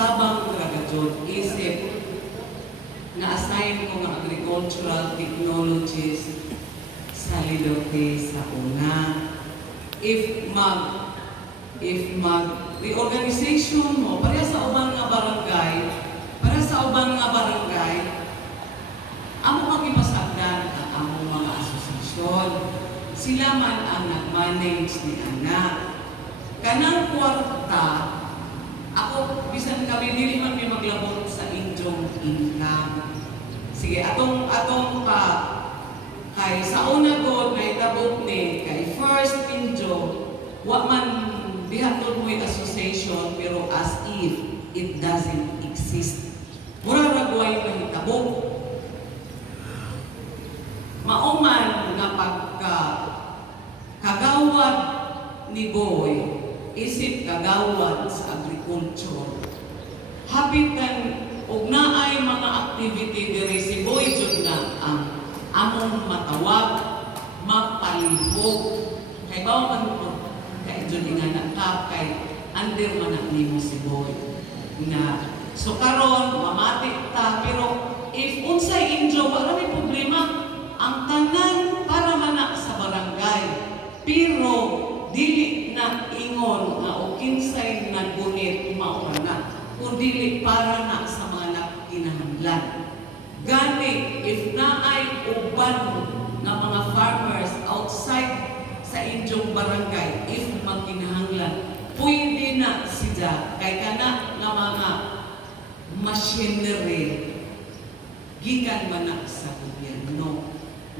tabang ragadyon isip na assign ko ng agricultural technologies sa Lilote sa una. If reorganization mo, para sa ubang nga barangay, amo magipasagdan ang among mga asosasyon. Sila man ang nag-manage ni anak. Kanang kwarta, ako, bisan kami, dili man may maglabot sa inyong income. Sige, atong pa, kay sa una ko, na itabot ni, kay first injo, wa man dihatod mo'y association, pero as if it doesn't exist. Mura ragway na itabot. Mauman nga kagawad ni Boy, isip kagawad sa agriculture. Hapitan og naay mga activity diri si Boy jud na ang among matawag, mapalihog. Kay bawo man mo kay jud nga nakap kay under man nimo si Boy. Na so karon mamati ta pero if unsay injo wala may problema ang tanan para manak sa barangay. Pero dili na ingon nga o kinsay nagunit mao na kun dili para na sa mga kinahanglan. Gani if naay uban nga mga farmers outside sa inyong barangay if magkinahanglan pwede na sila kay kana nga mga machinery gikan man na sa gobyerno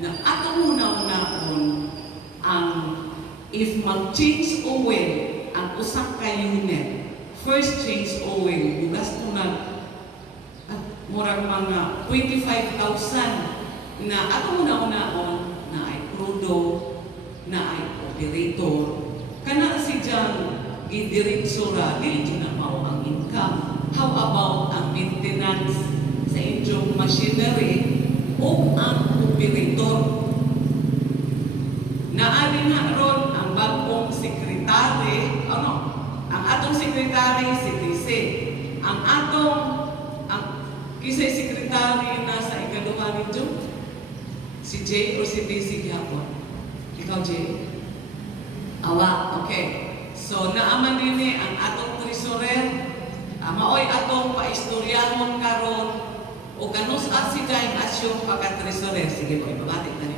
na atong una-unahon ang if mag-change oil ang usak ka unit, first change oil, gasto na murang mga 25,000 na atong una-unahon na ay crudo, na ay operator, kana si Jang gidiretsura, dili na mao ang income. How about ang maintenance sa inyong machinery o ang operator? Naali na ron ang bagong sekretary, ang atong sekretary si TC, ang kisay sekretary na sa ikaduha nito, si J o si TC gihapon. Ikaw, J? Awa, okay. So, naaman din ang atong treasurer, maoy atong paistoryahon karon o ganus at si Jaime Asyong pagka-treasurer. Sige po, ipabatik na